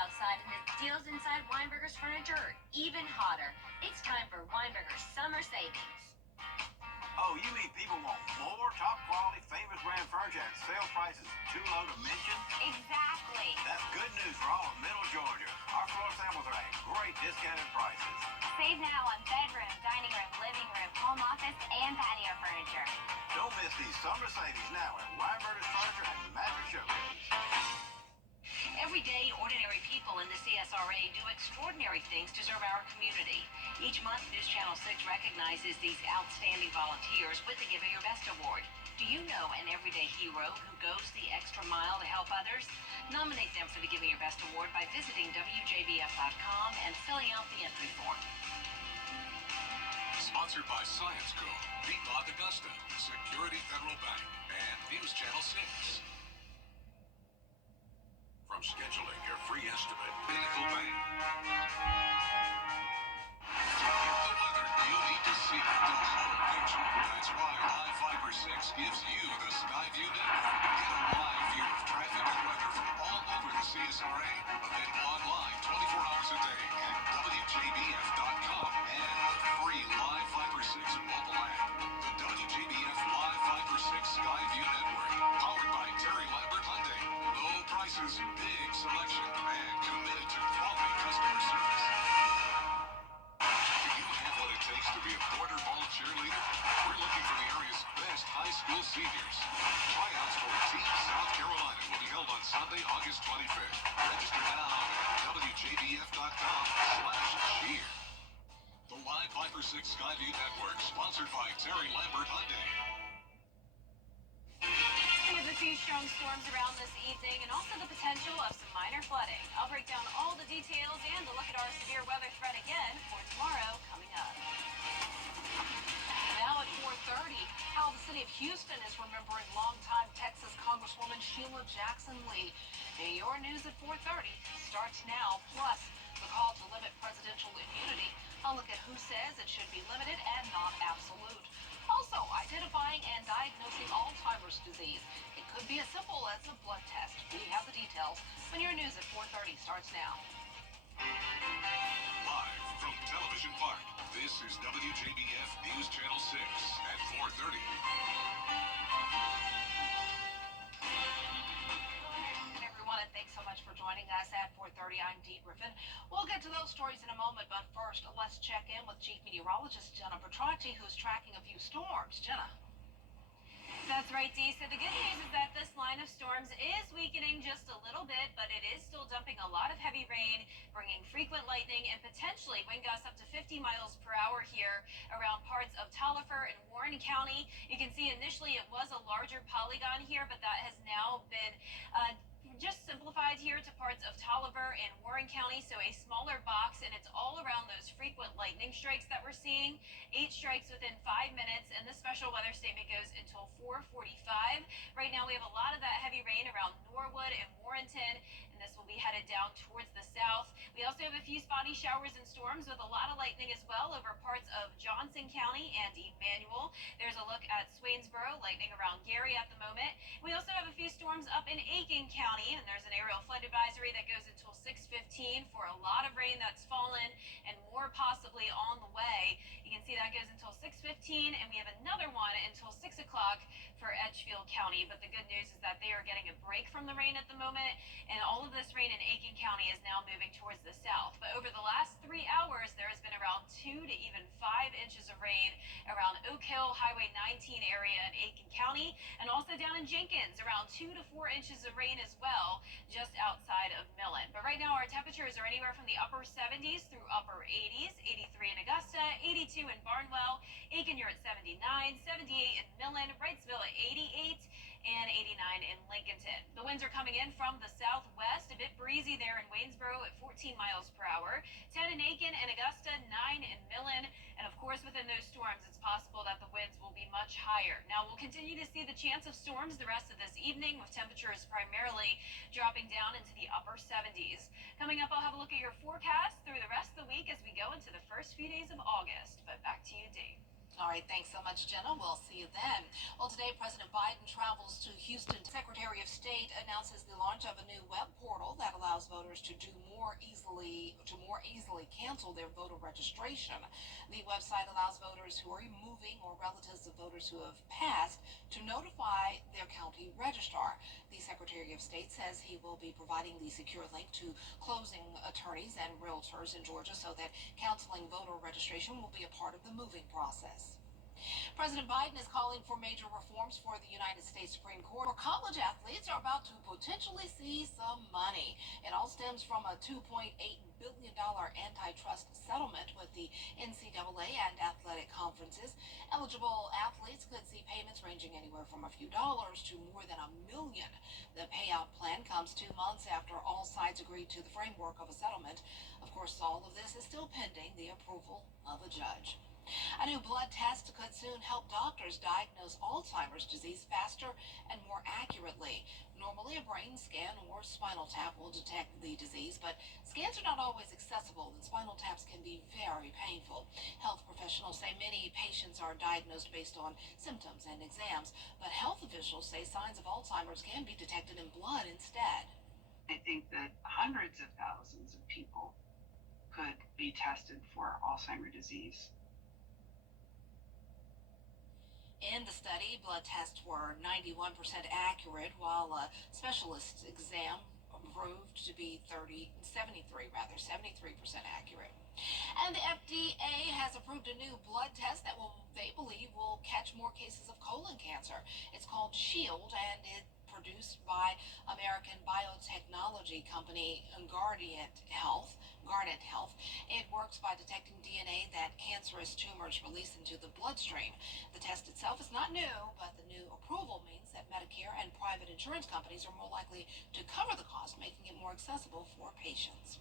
outside and the deals inside Weinberger's Furniture are even hotter. It's time for Weinberger's Summer Savings. Oh, you mean people want more top quality, famous brand furniture at sales prices too low to mention? Exactly. That's good news for all of Middle Georgia. Our floor samples are at great discounted prices. Save now on bedroom, dining room, living room, home office, and patio furniture. Don't miss these summer savings now at Weinberger's Furniture and Mattress Showcase. Every day, ordinary people in the CSRA do extraordinary things to serve our community. Each month, News Channel 6 recognizes these outstanding volunteers with the Give It Your Best Award. Do you know an everyday hero who goes the extra mile to help others? Nominate them for the Give It Your Best Award by visiting WJBF.com and filling out the entry form. Sponsored by Science Co., Piedmont Augusta, Security Federal Bank, and News Channel 6. From scheduling your free estimate, Pinnacle Bank. To get the weather you need to see the whole picture. That's why Live Fiber 6 gives you the Skyview network. Get a live view of traffic and weather from all over the CSRA. Available online 24 hours a day at WJBF.com and the free Live Fiber 6 mobile app. The WJBF Live Fiber 6 Skyview network, powered by Terry Lambert Hyundai. Low prices, big selection, and committed to quality customer service. Do you have what it takes to be a border ball cheerleader? We're looking for the area's best high school seniors. Tryouts for Team South Carolina will be held on Sunday, August 25th. Register now at WJBF.com/cheer. The Live Fiber 6 Skyview Network, sponsored by Terry Lambert Hyundai. We have a few strong storms around this evening and also the potential of some minor flooding. I'll break down all the details and a look at our severe weather threat again for tomorrow coming up. Now at 4:30, how the city of Houston is remembering longtime Texas Congresswoman Sheila Jackson Lee. And your news at 4:30 starts now, plus the call to limit presidential immunity. I'll look at who says it should be limited and not absolute. Also, identifying and diagnosing Alzheimer's disease. It could be as simple as a blood test. We have the details when your news at 4:30 starts now. Live from Television Park, this is WJBF News Channel 6 at 4:30. Everyone, and thanks so much for joining us at 4:30. I'm Dee Griffin. We'll get to those stories in a moment, but first, let's check in with Chief Meteorologist Jenna Bertrati, who's tracking a few storms. Jenna. That's right, Dee. So the good news is that this line of storms is weakening just a little bit, but it is still dumping a lot of heavy rain, bringing frequent lightning and potentially wind gusts up to 50 miles per hour here around parts of Taliaferro and Warren County. You can see initially it was a larger polygon here, but that has now been just simplified here to parts of Taliaferro and Warren County, so a smaller box, and it's all around those frequent lightning strikes that we're seeing. 8 strikes within 5 minutes, and this special weather statement goes until 4:45. Right now we have a lot of that heavy rain around Norwood and Warrenton, and this will be headed down towards the south. We also have a few spotty showers and storms with a lot of lightning as well over parts of Johnson County and Emmanuel. There's a look at Swainsboro, lightning around Gary at the moment. We also have a few storms up in Aiken County, and there's an aerial flood advisory that goes until 6:15 for a lot of rain that's fallen and more possibly on the way. You can see that goes until 6:15, and we have another one until 6 o'clock for Edgefield County. But the good news is that they are getting a break from the rain at the moment, and all of this rain in Aiken County is now moving towards the south. But over the last 3 hours, there has been around 2 to even 5 inches of rain around Oak Hill, Highway 19 area in Aiken County, and also down in Jenkins, around 2 to 4 inches of rain as well, just outside of Millen. But right now, our temperatures are anywhere from the upper 70s through upper 80s, 83 in Augusta, 82 in Barnwell, Aiken, you're at 79, 78 in Millen, Wrightsville at 88, and 89 in Lincolnton. The winds are coming in from the southwest, a bit breezy there in Waynesboro at 14 miles per hour, 10 in Aiken and Augusta, 9 in Millen, and of course within those storms it's possible that the winds will be much higher. Now we'll continue to see the chance of storms the rest of this evening, with temperatures primarily dropping down into the upper 70s. Coming up, I'll have a look at your forecast through the rest of the week as we go into the first few days of August. But back to you, Dee. All right, thanks so much, Jenna. We'll see you then. Well, today, President Biden travels to Houston. Secretary of State announces the launch of a new web portal that allows voters to do more more easily cancel their voter registration. The website allows voters who are moving or relatives of voters who have passed to notify their county registrar. The Secretary of State says he will be providing the secure link to closing attorneys and realtors in Georgia so that canceling voter registration will be a part of the moving process. President Biden is calling for major reforms for the United States Supreme Court, where college athletes are about to potentially see some money. It all stems from a $2.8 billion antitrust settlement with the NCAA and athletic conferences. Eligible athletes could see payments ranging anywhere from a few dollars to more than $1 million. The payout plan comes 2 months after all sides agreed to the framework of a settlement. Of course, all of this is still pending the approval of a judge. A new blood test could soon help doctors diagnose Alzheimer's disease faster and more accurately. Normally, a brain scan or spinal tap will detect the disease, but scans are not always accessible, and spinal taps can be very painful. Health professionals say many patients are diagnosed based on symptoms and exams, but health officials say signs of Alzheimer's can be detected in blood instead. I think that hundreds of thousands of people could be tested for Alzheimer's disease. In the study, blood tests were 91% accurate, while a specialist exam proved to be 73% accurate. And the FDA has approved a new blood test that they believe will catch more cases of colon cancer. It's called Shield, and it's produced by American biotechnology company Guardant Health. It works by detecting DNA that cancerous tumors release into the bloodstream. The test itself is not new, but the new approval means that Medicare and private insurance companies are more likely to cover the cost, making it more accessible for patients.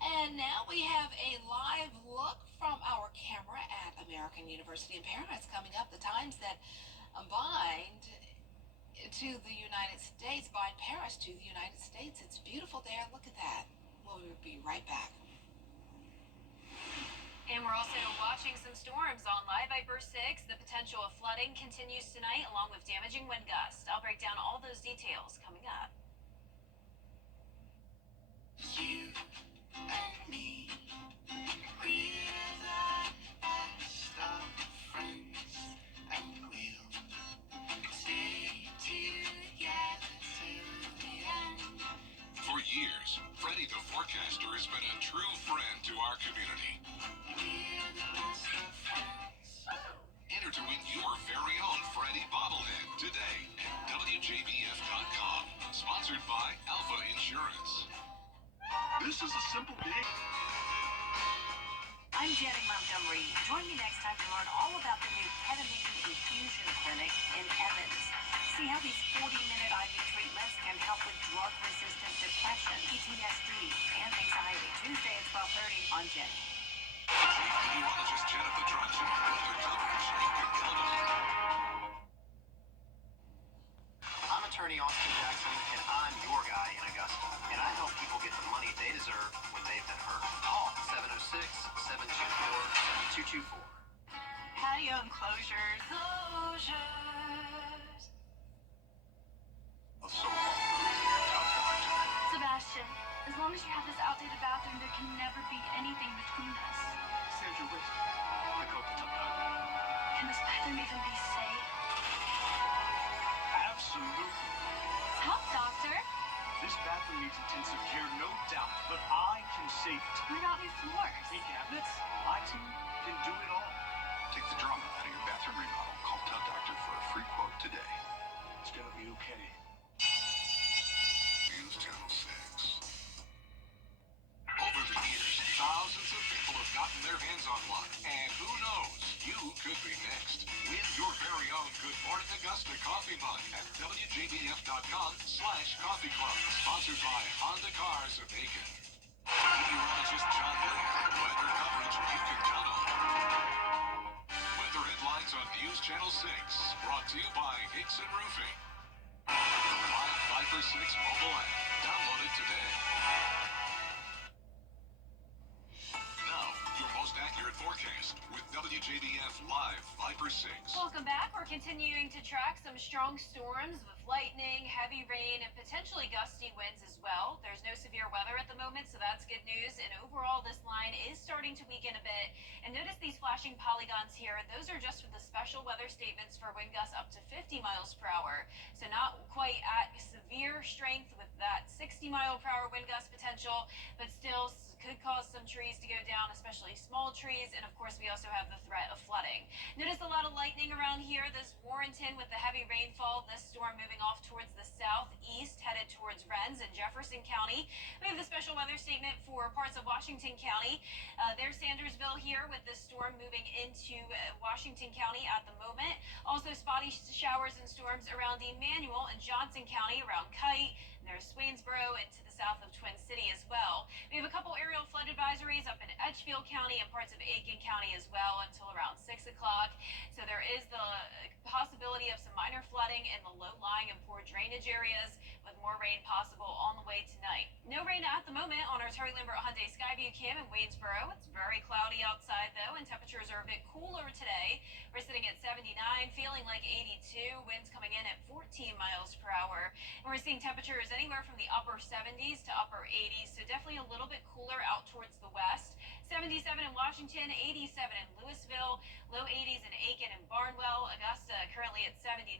And now we have a live look from our camera at American University in Paris coming up. The times that bind Paris to the United States. It's beautiful there. Look at that. We'll be right back. And we're also watching some storms on Live Viper 6. The potential of flooding continues tonight, along with damaging wind gusts. I'll break down all those details coming up. You and me, we're the best of friends, and we'll stay together till the end. For years, Freddie the Forecaster has been a true friend to our community. We're the best of friends. Enter to win your very own Freddie bobblehead today at WJBF.com. Sponsored by Alpha Insurance. This is a simple game. I'm Jenny Montgomery. Join me next time to learn all about the new ketamine infusion clinic in Evans. See how these 40-minute IV treatments can help with drug-resistant depression, PTSD, and anxiety. Tuesday at 12:30 on Jenny. Chief Meteorologist Jennifer Johnson. Weather coverage you can count on. I'm attorney Austin Jackson, and I'm your guy in Augusta. And I help people get the money they deserve when they've been hurt. Call 706-724-7224. Patio enclosures. So long. Sebastian, as long as you have this outdated bathroom, there can never be anything between us. Sandra, wait. I called the top doctor. Can this bathroom even be safe? Absolutely. Top doctor? This bathroom needs intensive care, no doubt, but I can save it. What about new floors? New cabinets? My team can do it all. Take the drama out of your bathroom remodel. Call Tub Doctor for a free quote today. It's gonna be okay. News Channel 6. Over the years, thousands of people have gotten their hands on one. And who knows, you could be next. Win your very own Good Morning Augusta coffee mug at WJBF.com/coffee club. Sponsored by Honda Cars of Aiken. Meteorologist John Lee. Weather coverage you can count on. Weather headlines on News Channel 6. Brought to you by Hickson Roofing. The Live Viper 6 mobile app. Download it today. Now, your most accurate forecast with WJBF Live Viper 6. Welcome back. We're continuing to track some strong storms with lightning, heavy rain, and potentially gusty winds as well. There's no severe severe weather at the moment, so that's good news. And overall, this line is starting to weaken a bit. And notice these flashing polygons here. Those are just for the special weather statements for wind gusts up to 50 miles per hour. So not quite at severe strength with that 60-mile-per-hour wind gust potential, but still could cause some trees to go down, especially small trees. And of course, we also have the threat of flooding. Notice a lot of lightning around here. This Warrenton with the heavy rainfall. This storm moving off towards the southeast, headed towards Rennes and Jefferson County. We have the special weather statement for parts of Washington County. There's Sandersville here with this storm moving into Washington County at the moment. Also spotty showers and storms around Emmanuel and Johnson County, around Kite. And there's Swainsboro and to the south of Twin City as well. We have a couple aerial flood advisories up in Edgefield County and parts of Aiken County as well until around 6 o'clock. So there is the possibility of some minor flooding in the low-lying and poor drainage areas, with more rain possible on the way tonight. No rain at the moment on our Terry Lambert Hyundai Skyview cam in Waynesboro. It's very cloudy outside though, and temperatures are a bit cooler today. We're sitting at 79, feeling like 82. Winds coming in at 14 miles per hour. And we're seeing temperatures anywhere from the upper 70s to upper 80s, so definitely a little bit cooler out towards the west. 77 in Washington, 87 in Louisville, low 80s in Aiken and Barnwell. Augusta currently at 79.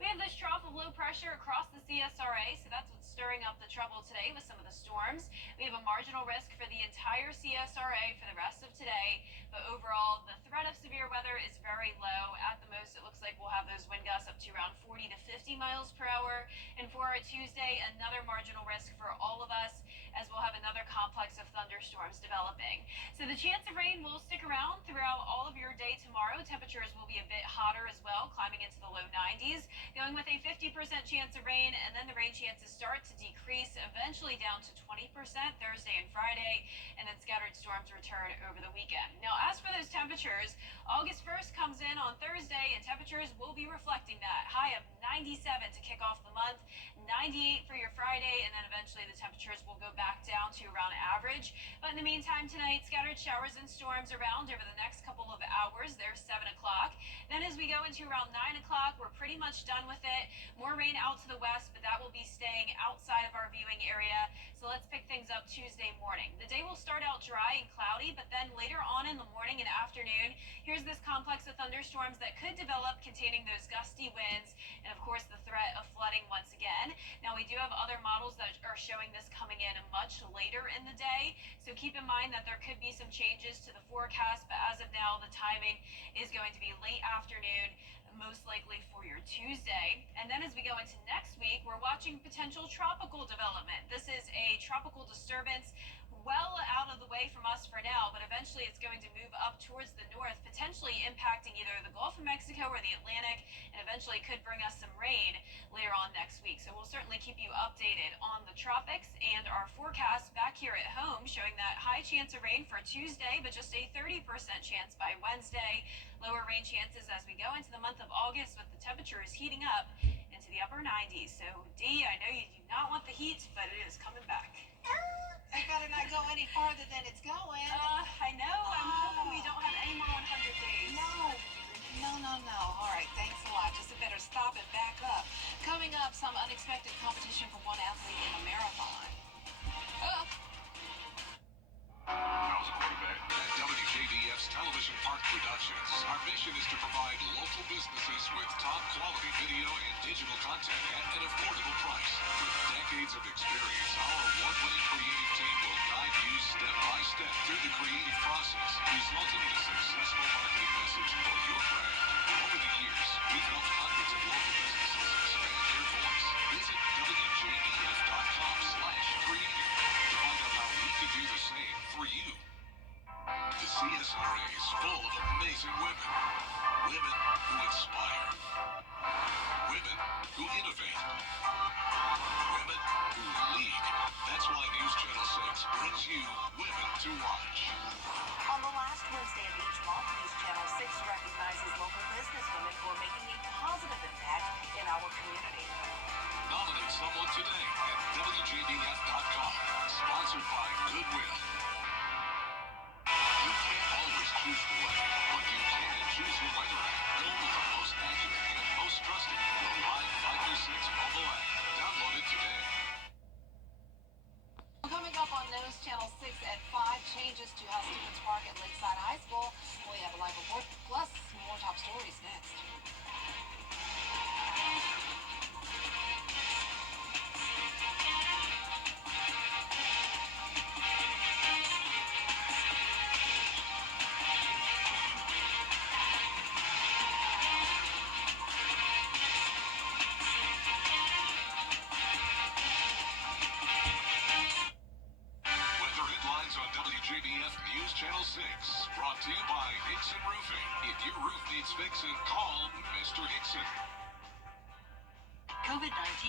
We have this trough of low pressure across the CSRA, so that's what's stirring up the trouble today with some of the storms. We have a marginal risk for the entire CSRA for the rest of today, but overall, the threat of severe weather is very low. At the most, it looks like we'll have those wind gusts up to around 40 to 50 miles per hour. And for our Tuesday, another marginal risk for all of us, as we'll have another complex of thunderstorms developing. So the chance of rain will stick around throughout all of your day tomorrow. Temperatures will be a bit hotter as well, climbing into the low 90s, going with a 50% chance of rain, and then the rain chances start to decrease, eventually down to 20% Thursday and Friday, and then scattered storms return over the weekend. Now, as for those temperatures, August 1st comes in on Thursday, and temperatures will be reflecting that. High of 97 to kick off the month, 98 for your Friday, and then eventually the temperatures will go back down to around average. But in the meantime, tonight, scattered showers and storms around over the next couple of hours. There's 7 o'clock. Then as we go into around 9 o'clock, we're pretty much done with it. More rain out to the west, but that will be staying outside of our viewing area. So let's pick things up Tuesday morning. The day will start out dry and cloudy, but then later on in the morning and afternoon, here's this complex of thunderstorms that could develop, containing those gusty winds, and of course the threat of flooding once again. Now, we do have other models that are showing this coming in much later in the day, so keep in mind that there could be some changes to the forecast, but as of now, the timing is going to be late afternoon, most likely for your Tuesday. And then as we go into next week, we're watching potential tropical development. This is a tropical disturbance well out of the way from us for now, but eventually it's going to move up towards the north, potentially impacting either the Gulf of Mexico or the Atlantic, and eventually could bring us some rain later on next week. So we'll certainly keep you updated on the tropics and our forecast back here at home, showing that high chance of rain for Tuesday, but just a 30% chance by Wednesday. Lower rain chances as we go into the month of August, with the temperatures heating up into the upper 90s. So Dee, I know you do not want the heat, but it is coming back. It better not go any farther than it's going. I know. I'm hoping we don't have any more 100 days. No. All right, thanks a lot. Just better stop and back up. Coming up, some unexpected competition for one athlete in a marathon. I was a quarterback. At WJBF's Television Park Productions, our mission is to provide local businesses with top quality video and digital content at an affordable price. With decades of experience, our award-winning creative team will guide you step by step through the creative process, resulting in a successful marketing message for your brand. Over the years, we've helped hundreds of local businesses expand their voice. Visit WJBF.com/creative to find out how we can do the same for you. The CSRA is full of amazing women. Women who inspire. Women who innovate. Women who lead. That's why News Channel 6 brings you Women to Watch. On the last Wednesday of each month, News Channel 6 recognizes local businesswomen who are making a positive impact in our community. Nominate someone today at WJBF.com. Sponsored by Goodwill. You can't always choose the weather, but you can choose the weather app. Go with the most accurate and most trusted. The Live 536 mobile app. Download it today. Channel 6 at 5. Changes to how students park at Lakeside High School. We have a live report, plus more top stories next. Weather headlines on WJBF News Channel 6. Brought to you by Hickson Roofing. If your roof needs fixing, call Mr. Hickson. COVID-19